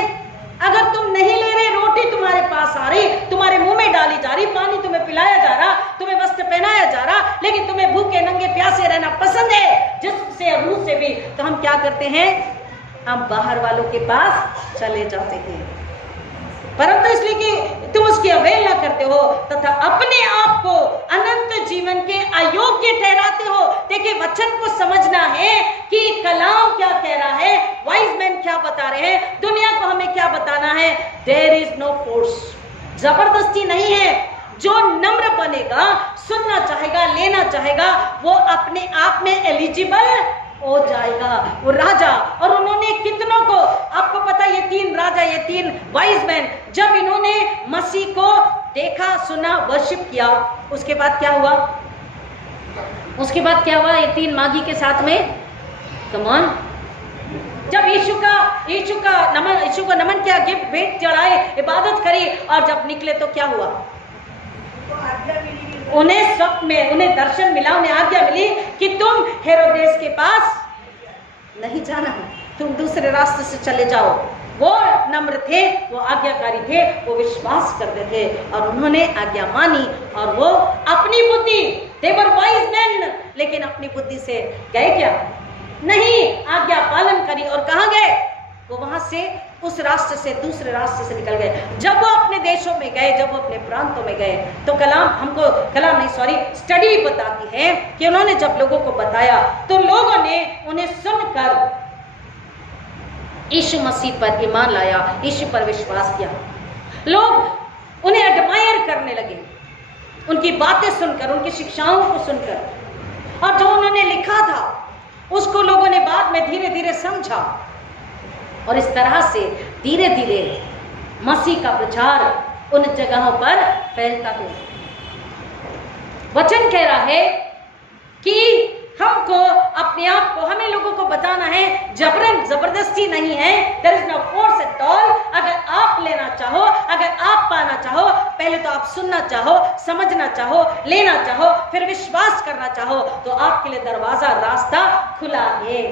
अगर तुम नहीं ले रहे, रोटी तुम्हारे पास आ रही, तुम्हारे मुंह में डाली जा रही, पानी तुम्हें पिलाया जा रहा, तुम्हें वस्त्र पहनाया जा रहा, लेकिन तुम्हें भूखे नंगे प्यासे रहना पसंद है, जिससे रूह से भी, तो हम क्या करते हैं? हम बाहर वालों के पास चले जाते हैं, परंतु इसलिए कि तुम उसकी अवहेलना करते हो तथा अपने आप को अनंत जीवन के अयोग्य ठहराते हो। देखिए, वचन को समझना है कि कलाम क्या कह रहा है, वाइज मैन क्या बता रहे हैं, दुनिया को हमें क्या बताना है। देयर इज नो फोर्स, जबरदस्ती नहीं है। जो नम्र बनेगा, सुनना चाहेगा, लेना चाहेगा, वो अपने आप में एलिजिबल हो जाएगा, वो राजा। और उन्होंने कितनों को, आपको पता, ये 3 राजा, ये 3 वाइज मैन, जब इन्होंने मसीह को देखा, सुना, वर्शिप किया, उसके बाद क्या हुआ? उसके बाद क्या हुआ? ये 3 मागी के साथ में, कम ऑन, जब यीशु का नमन किया, गिफ्ट भेंट चढ़ाए, इबादत करी, और जब निकले तो क्या हुआ? उन्हें स्वप्न में, उन्हें दर्शन मिला, उन्हें आज्ञा मिली कि तुम हेरोदेस के पास नहीं जाना, तुम दूसरे रास्ते से चले जाओ। वो नम्र थे, वो आज्ञाकारी थे, वो विश्वास करते थे, और उन्होंने आज्ञा मानी। और वो अपनी बुद्धि, they were wise men, लेकिन अपनी बुद्धि से गए क्या? नहीं, आज्ञा पालन करी। और कहाँ गए? वो वहां से, उस रास्ते से दूसरे रास्ते से निकल गए। जब वो अपने देशों में गए, जब वो अपने प्रांतों में गए, तो स्टडी बताती है कि उन्होंने जब लोगों को बताया, तो लोगों ने उन्हें सुनकर यीशु मसीह पर ईमान लाया, यीशु पर विश्वास किया। लोग उन्हें एडमायर करने लगे, उनकी बातें सुनकर, उनकी शिक्षाओं को सुनकर। और जो उन्होंने लिखा था उसको लोगों ने बाद में धीरे धीरे समझा, और इस तरह से धीरे धीरे मसीह का प्रचार उन जगहों पर फैलता है। वचन कह रहा है कि हमको अपने आप को, हमें लोगों को बताना है, जबरन, जबरदस्ती नहीं है। There is no force at all. अगर आप लेना चाहो, अगर आप पाना चाहो, पहले तो आप सुनना चाहो, समझना चाहो, लेना चाहो, फिर विश्वास करना चाहो, तो आपके लिए दरवाजा, रास्ता खुला है।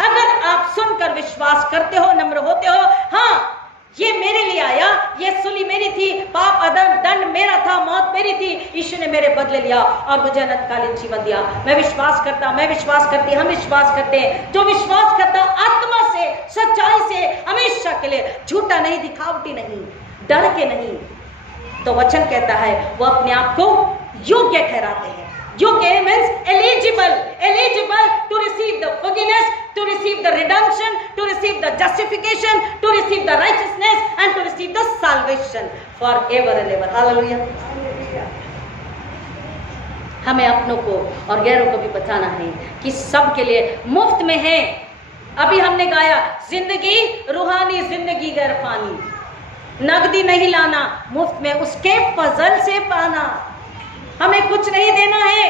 अगर आप सुनकर विश्वास करते हो, नम्र होते हो, हाँ ये मेरे लिए आया, ये सुली मेरी थी, पाप अदम दंड मेरा था, मौत मेरी थी, यीशु ने मेरे बदले लिया और मुझे अनंतकालीन जीवन दिया। मैं विश्वास करता, मैं विश्वास करती, हम विश्वास करते हैं। जो विश्वास करता आत्मा से, सच्चाई से, हमेशा के लिए, झूठा नहीं, दिखावटी नहीं, डर के नहीं, तो वचन कहता है वो अपने आप को योग्य ठहराते हैं। योग्य means eligible, eligible to receive the forgiveness, to receive the redemption, to receive the justification, to receive the righteousness and to receive the salvation for ever and ever. Hallelujah. हमें अपनों को और गैरों को भी बताना है कि सब के लिए मुफ्त में है। अभी हमने गाया जिंदगी रूहानी, जिंदगी गैर फानी, नगदी नहीं लाना, मुफ्त में उसके फजल से पाना। हमें कुछ नहीं देना है,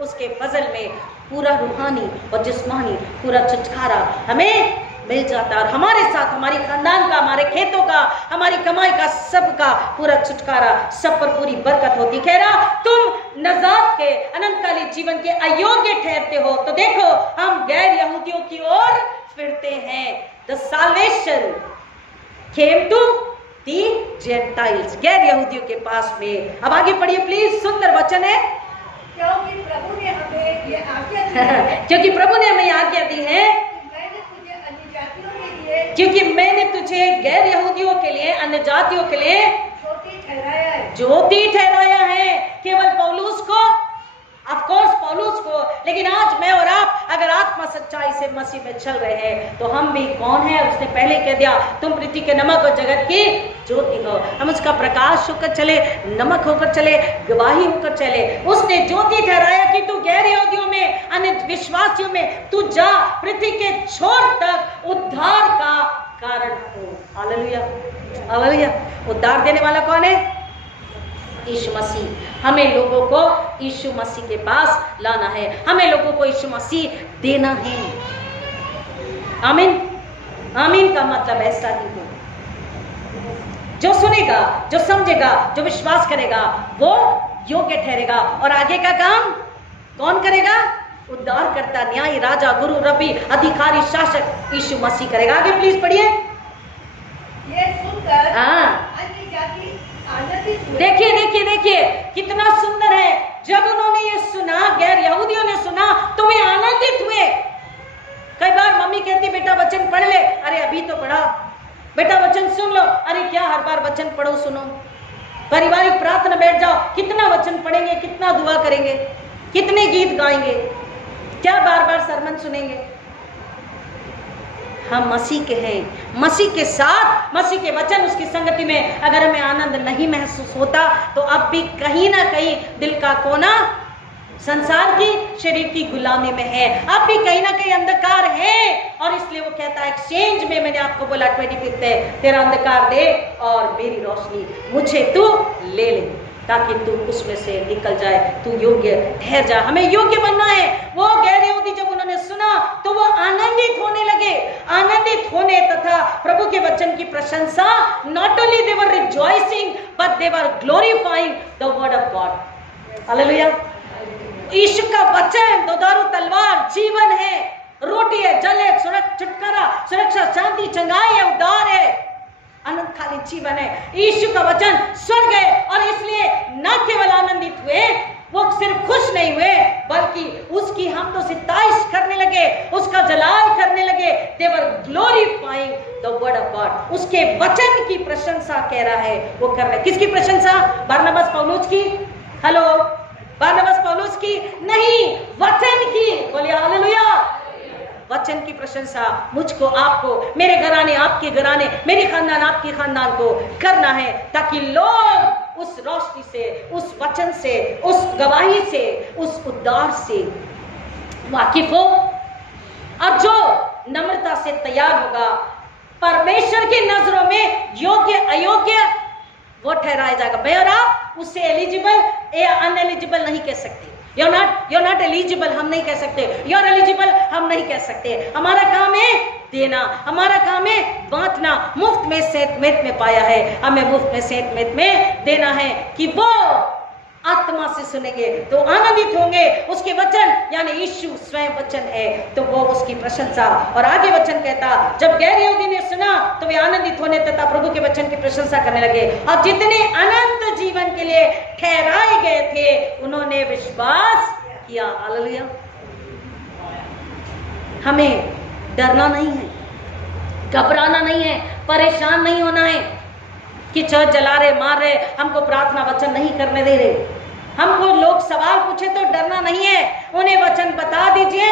उसके फजल में पूरा रूहानी और जिस्मानी पूरा छुटकारा हमें मिल जाता है। और हमारे साथ हमारी खानदान का, हमारे खेतों का, हमारी कमाई का, सबका पूरा छुटकारा, सब पर पूरी बरकत होती। कह रहा तुम नजात के, अनंतकालीन जीवन के अयोग्य ठहरते हो, तो देखो हम गैर यहूदियों की ओर फिरते हैं। The salvation came to the Gentiles, गैर यहूदियों के पास में। अब आगे पढ़िए प्लीज, सुंदर वचन है। क्योंकि प्रभु ने हमें ये आज्ञा दी है, क्योंकि प्रभु ने हमें आज्ञा दी है, मैंने तुझे अन्य जातियों के लिए, क्योंकि मैंने तुझे गैर यहूदियों के लिए, अन्य जातियों के लिए ज्योति ठहराया है। ज्योति ठहराया है। केवल पौलुस को, ऑफ कोर्स पौलुस को, लेकिन आज मैं और आप अगर आत्मा सच्चाई से मसीह में चल रहे हैं तो हम भी कौन है? उसने पहले कह दिया तुम पृथ्वी के नमक और जगत की ज्योति हो। हम उसका प्रकाश होकर चले, नमक होकर चले, गवाही होकर चले। उसने ज्योति ठहराया कि तू गैर यहूदियों में, अन्य विश्वासियों में तू जा, पृथ्वी के छोर तक उद्धार का कारण हो। Hallelujah, hallelujah. उद्धार देने वाला कौन है? यीशु मसीह। हमें लोगों को यीशु मसीह के पास लाना है, हमें लोगों को यीशु मसीह देना है। आमीन। आमीन का मतलब ऐसा ही हो, जो सुनेगा, जो समझेगा, जो विश्वास करेगा वो योग्य ठहरेगा। और आगे का काम कौन करेगा? उद्धार करता, न्यायी, राजा, गुरु, रब्बी, अधिकारी, शासक यीशु मसीह करेगा। आगे प्लीज पढ़िए। ये सुनकर अन्य जाति आनंदित हुए। देखिए देखिए देखिए कितना सुंदर है। जब उन्होंने ये सुना, गैर यहूदियों ने सुना, तो वे आनंदित हुए। कई बार मम्मी कहती बेटा वचन पढ़ ले, अरे अभी तो पढ़ा। बेटा वचन सुन लो, अरे क्या हर बार वचन पढ़ो सुनो। पारिवारिक प्रार्थना बैठ जाओ, कितना वचन पढ़ेंगे, कितना दुआ करेंगे, कितने गीत गाएंगे, क्या बार बार सरमन सुनेंगे। हम मसीह के हैं, मसीह के साथ, मसीह के वचन, उसकी संगति में अगर हमें आनंद नहीं महसूस होता तो अब भी कहीं ना कहीं दिल का कोना संसार की, शरीर की गुलामी में है। अब भी कहीं ना कहीं अंधकार है। और इसलिए वो कहता है एक्सचेंज में, मैंने आपको बोला 25 है, तेरा अंधकार दे और मेरी रोशनी मुझे तू ले ले, ताकि तू उसमें से निकल जाए, तू योग्य ठहर जा। हमें योग्य बनना है। वो गैर यहूदी जब उन्होंने सुना तो वो आनंदित होने लगे। आनंदित होने तथा प्रभु के वचन की प्रशंसा, not only they were rejoicing but they were glorifying the word of God. Hallelujah. यीशु का वचन दोधारू तलवार जीवन है, रोटी है, जल है, छुटकारा, सुरक्षा, शांति, चंगाई है, उद्धार है, अनंतकालीन जीवन है। यीशु का वचन स्वर्ग है। और इसलिए न केवल आनंदित हुए, वो सिर्फ खुश नहीं हुए, बल्कि उसकी हम तो सिताइश करने लगे, उसका जलाल करने लगे। They were glorifying the word of God. उसके वचन की प्रशंसा कह रहा है वो कर रहे। किसकी प्रशंसा? बरनबास पौलुस की? हेलो, बरनबास पौलुस की नहीं, वचन की। बोलिए हालेलुया। वचन की प्रशंसा मुझको, आपको, मेरे घराने, आपके घराने, मेरे खानदान, आपके खानदान को करना है, ताकि लोग उस रोशनी से, उस वचन से, उस गवाही से, उस उद्धार से वाकिफ हो। और जो नम्रता से तैयार होगा, परमेश्वर की नजरों में योग्य अयोग्य वो ठहराया जाएगा। मैं और आप उससे एलिजिबल या अनएलिजिबल नहीं कह सकते। You're not eligible हम नहीं कह सकते, you're eligible हम नहीं कह सकते। हमारा काम है देना, हमारा काम है बांटना। मुफ्त में सेहतमंद में पाया है, हमें मुफ्त में सेहतमंद में देना है कि वो आत्मा से सुनेंगे तो आनंदित होंगे। उसके वचन यानी यीशु स्वयं वचन है, तो वो उसकी प्रशंसा। और आगे वचन कहता, जब गैर यहूदी ने सुना तो वे आनंदित होने तथा प्रभु के वचन की प्रशंसा करने लगे। और जितने अनंत जीवन के लिए ठहराए गए थे उन्होंने विश्वास किया। हालेलुया। हमें डरना नहीं है, घबराना नहीं है, परेशान नहीं होना है कि चर्च जला रहे, मार रहे, हमको प्रार्थना वचन नहीं करने दे रहे। हमको लोग सवाल पूछे तो डरना नहीं है, उन्हें वचन बता दीजिए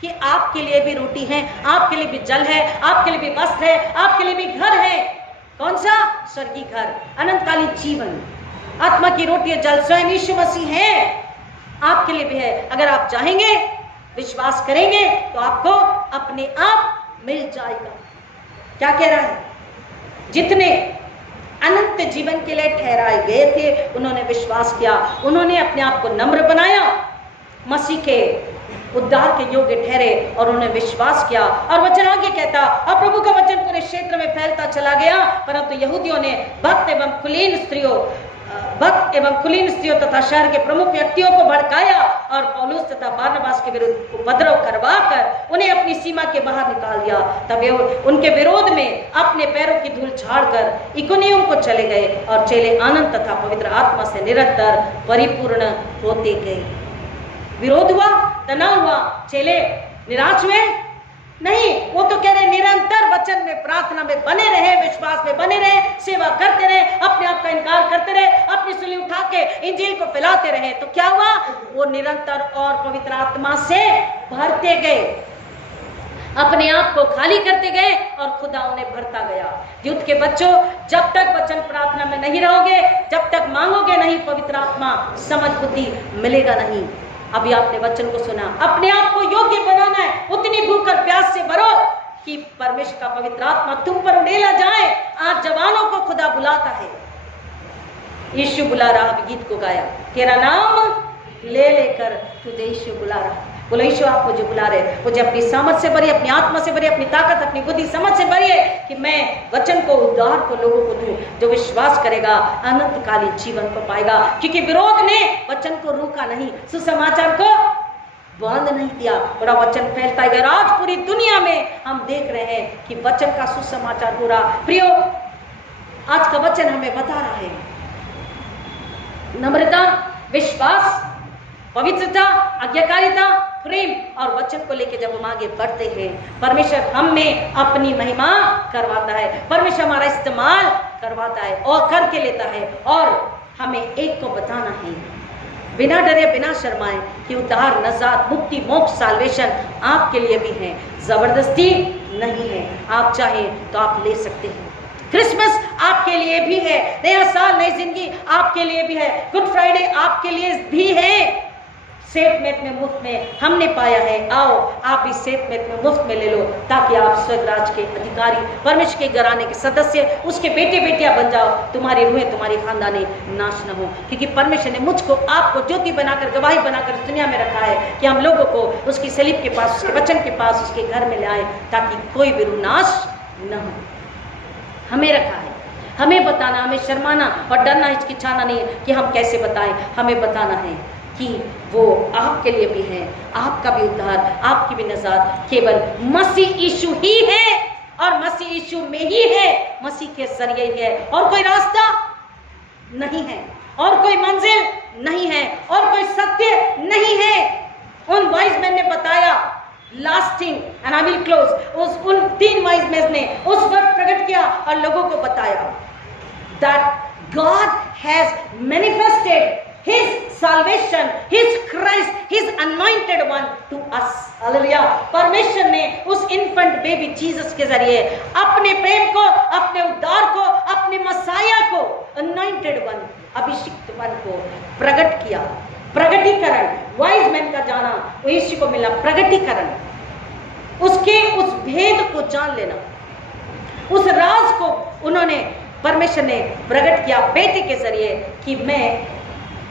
कि आपके लिए भी रोटी है, आपके लिए भी जल है, आपके लिए भी वस्त्र है, आपके लिए भी घर है। कौन सा? स्वर्गीय घर, अनंतकालीन जीवन, आत्मा की रोटी और जल स्वयं यीशु मसीह है, आपके लिए भी है। अगर आप चाहेंगे, विश्वास करेंगे तो आपको अपने आप मिल जाएगा। क्या कह रहा है? जितने अनंत जीवन के लिए ठहराए गए थे उन्होंने विश्वास किया, उन्होंने अपने आप को नम्र बनाया, मसीह के उद्धार के योग्य ठहरे और उन्होंने विश्वास किया। और वचन आगे कहता, और प्रभु का वचन पूरे क्षेत्र में फैलता चला गया, परंतु यहूदियों ने भक्त एवं कुलीन स्त्रियों तथा शहर के प्रमुख व्यक्तियों को भड़काया और पौलुस तथा बारनबास के विरुद्ध उपद्रव करवाकर उन्हें अपनी सीमा के बाहर निकाल दिया। तब वे उनके विरोध में अपने पैरों की धूल झाड़कर इकुनियुम को चले गए और चेले आनंद तथा पवित्र आत्मा से निरंतर परिपूर्ण होते गए। विरोध हुआ, तनाव हुआ, चेले निराश हुए नहीं, वो तो कह रहे निरंतर वचन में, प्रार्थना में बने रहे, विश्वास में बने रहे, सेवा करते रहे, अपने आप का इनकार करते रहे, अपनी सूली उठा के इंजील को फैलाते रहे। तो क्या हुआ? वो निरंतर और पवित्र आत्मा से भरते गए, अपने आप को खाली करते गए और खुदा उन्हें भरता गया। युद्ध के बच्चों, जब तक वचन प्रार्थना में नहीं रहोगे, जब तक मांगोगे नहीं पवित्र आत्मा, समझ बुद्धि मिलेगा नहीं। अभी आपने वचन को सुना, अपने आप को योग्य बनाना है, उतनी भूख और प्यास से भरो कि परमेश्वर का पवित्र आत्मा तुम पर उड़ेला जाए। आज जवानों को खुदा बुलाता है, यीशु बुला रहा। अभी गीत को गाया, तेरा नाम ले लेकर तुझे यीशु बुला रहा। बोलो यीशु आप मुझे बुला रहे, मुझे अपनी सामर्थ से भरिए, अपनी आत्मा से भरिए, अपनी ताकत, अपनी बुद्धि समझ से भरिए कि मैं वचन को, उद्धार को लोगों को दूं। जो विश्वास करेगा अनंतकालीन जीवन को पाएगा, क्योंकि विरोध ने वचन को रोका नहीं, सुसमाचार को बंद नहीं दिया, बड़ा वचन फैलता गया। आज पूरी दुनिया में हम देख रहे हैं कि वचन का सुसमाचार हो रहा। प्रियो, आज का वचन हमें बता रहा है नम्रता, विश्वास, पवित्रता, आज्ञाकारिता, प्रेम और वचन को लेकर जब हम आगे बढ़ते हैं, परमेश्वर हम में अपनी महिमा करवाता है, परमेश्वर हमारा इस्तेमाल करवाता है और करके लेता है। और हमें एक को बताना है, बिना डरे, बिना शर्माए, कि उद्धार, नजात, मुक्ति, मोक्ष, साल्वेशन आपके लिए भी है, जबरदस्ती नहीं है। आप चाहें तो आप ले सकते हैं। क्रिसमस आपके लिए भी है, नया साल, नई जिंदगी आपके लिए भी है, गुड फ्राइडे आपके लिए भी है। सेफ मेट में मुफ्त में हमने पाया है, आओ आप भी सेफ मेट में मुफ्त में ले लो, ताकि आप स्वर्गराज के अधिकारी, परमेश्वर के घराने के सदस्य, उसके बेटे बेटियां बन जाओ, तुम्हारी रूहें, तुम्हारी खानदानी नाश न हो। क्योंकि परमेश्वर ने मुझको, आपको ज्योति बनाकर, गवाही बनाकर इस दुनिया में रखा है कि हम लोगों को उसकी सलीब के पास, उसके वचन के पास, उसके घर में ले आए, ताकि कोई भी रूह नाश न हो। हमें रखा है, हमें बताना, हमें शर्माना और डरना, हिचकिचाना नहीं कि हम कैसे बताएं। हमें बताना है कि वो आपके लिए भी है, आपका भी उद्धार, आपकी भी नजात केवल मसीह यीशु ही है और मसीह यीशु में ही है, मसीह के जरिए ही है। और कोई रास्ता नहीं है, और कोई मंजिल नहीं है, और कोई सत्य नहीं है। उन वाइज मैन ने बताया, lasting and I will close, उन 3 वाइज मैन ने उस वक्त प्रकट किया और लोगों को बताया that God has manifested His salvation, His Christ, His anointed one to us. Hallelujah. परमेश्वर ने उस इन्फेंट बेबी जीसस के जरिए अपने प्रेम को, अपने उद्धार को, अपने मसाया को, anointed one, अभिषिक्त वन को प्रकट किया। प्रगटीकरण, वाइज मैन का जाना, वो यीशु को मिला प्रगटीकरण, उसके उस भेद को जान लेना, उस राज को उन्होंने, परमेश्वर ने प्रकट किया बेटे के जरिए कि मैं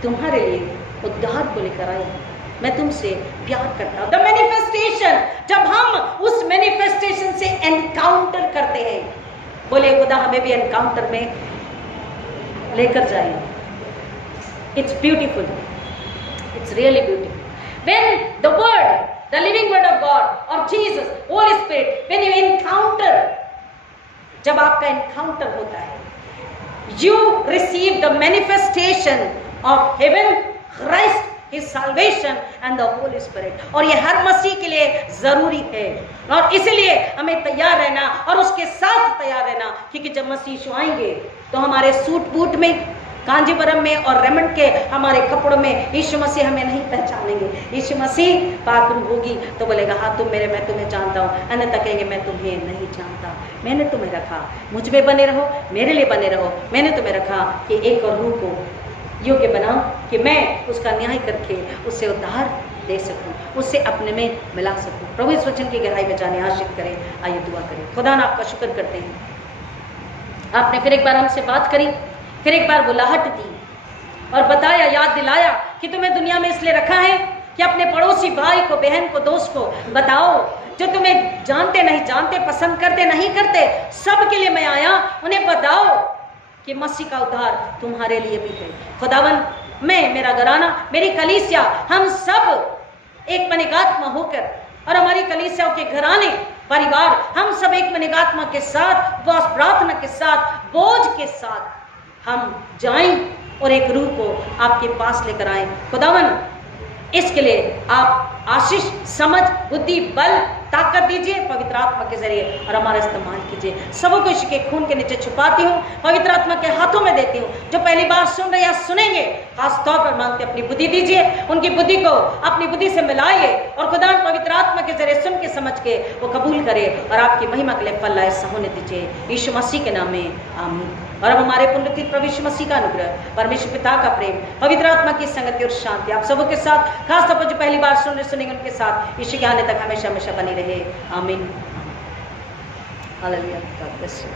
तुम्हारे लिए उद्धार को लेकर आया हूं, मैं तुमसे प्यार करता हूं। द मैनिफेस्टेशन, जब हम उस मैनिफेस्टेशन से एनकाउंटर करते हैं, बोले खुदा हमें भी एनकाउंटर में लेकर जाए। It's beautiful. It's really beautiful. When the word, the living word of God or Jesus, Holy Spirit, when you encounter, जब आपका encounter होता है, you receive the manifestation of heaven, Christ, His salvation and the Holy Spirit. और ये हर मसीह के लिए जरूरी है और इसलिए हमें तैयार रहना और उसके साथ तैयार रहना, क्योंकि जब मसीह यीशु आएंगे तो हमारे सूट बूट में, कांजीवरम में और रेमंड के हमारे कपड़ों में यीशु मसीह हमें नहीं पहचानेंगे। यीशु मसीह पागल होगी तो बोलेगा हाँ तुम मेरे, मैं तुम्हें जानता हूँ। अन्यथा कहेंगे मैं तुम्हें नहीं जानता, मैंने तुम्हें रखा, मुझ में बने रहो, मेरे लिए बने रहो, मैंने तुम्हें रखा कि एक और रूह को योग्य बनाओ कि मैं उसका न्याय करके उससे उद्धार दे सकूं, उससे अपने में मिला सकूं। प्रभु इस वचन की गहराई में जाने आशीष करें। आइए दुआ करें। खुदा ना आपका शुक्र करते हैं, आपने फिर एक बार हमसे बात करी, फिर एक बार बुलाहट दी और बताया, याद दिलाया कि तुम्हें दुनिया में इसलिए रखा है कि अपने पड़ोसी भाई को, बहन को, दोस्त को बताओ जो तुम्हें जानते नहीं जानते, पसंद करते नहीं करते, सब के लिए मैं आया, उन्हें बताओ कि मसीह का उद्धार तुम्हारे लिए भी है। खुदावन, मैं, मेरा घराना, मेरी कलीसिया, हम सब एक मनिकात्मा होकर और हमारी कलीसियाओं के घराने, परिवार, हम सब एक मनिकात्मा के साथ, उपवास प्रार्थना के साथ, बोझ के साथ हम जाएं और एक रूह को आपके पास लेकर आएं। खुदावन, इसके लिए आप आशीष, समझ, बुद्धि, बल, ताकत दीजिए पवित्र आत्मा के जरिए और हमारा इस्तेमाल कीजिए। सबों को यीशु के खून के नीचे छुपाती हूँ, पवित्र आत्मा के हाथों में देती हूँ। जो पहली बार सुन रहे या सुनेंगे, खास तौर पर मांगते अपनी बुद्धि दीजिए, उनकी बुद्धि को अपनी बुद्धि से मिलाइए और खुदा पवित्र आत्मा के जरिए सुन के समझ के वो कबूल करे और आपकी महिमा के लिए फल लाए होने दीजिए। यीशु मसीह के नाम में आमीन। और अब हमारे पुनरुत्थित प्रभु यीशु मसीह का अनुग्रह, परमेश्वर पिता का प्रेम, पवित्र आत्मा की संगति और शांति आप सबों के साथ, खास तौर पर जो पहली बार सुनेंगे उनके साथ यीशु के आने तक हमेशा हमेशा बनी रहे। आमीन। हालेलुया। God bless you.